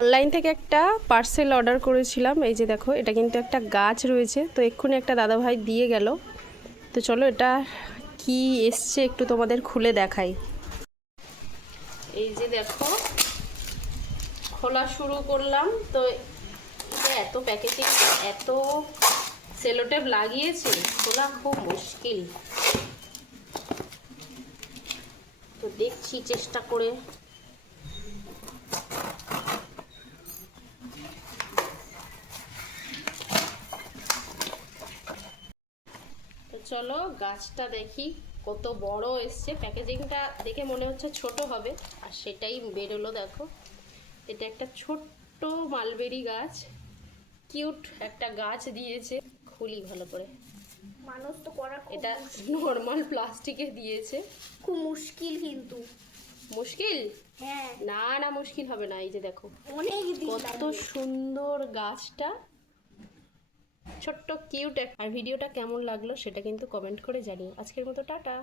Online থেকে একটা parcel order করেছিলাম। এই যে দেখো, এটা কিন্তু একটা গাছ রয়েছে। তো এক্ষুনি একটা দাদাভাই দিয়ে গেল। তো চলো এটা কি এসছে একটু তোমাদের খুলে দেখাই। এই যে দেখো, খোলা শুরু করলাম। তো এত প্যাকেজিং, এত সেলোটেপ লাগিয়েছে, খোলা খুব মুশকিল। তো দেখছি চেষ্টা করে। তো চলো গাছটা দেখি কত বড় এসছে। প্যাকেজিংটা দেখে মনে হচ্ছে ছোট হবে, আর সেটাই বেরোলো। দেখো, এটা একটা ছোট্ট মালবেরি গাছ, কিউট একটা গাছ দিয়েছে। খুলি ভালো করে। মানুষ তো করা এটা নর্মাল প্লাস্টিকে দিয়েছে। খুব মুশকিল কিন্তু। মুশকিল? হ্যাঁ, না না, মুশকিল হবে না। এই যে দেখো অনেক দিন কত লাগবে। সুন্দর গাছটা, ছোট্ট কিউট। আর ভিডিওটা কেমন লাগলো সেটা কিন্তু কমেন্ট করে জানিও। আজকের মতো টাটা।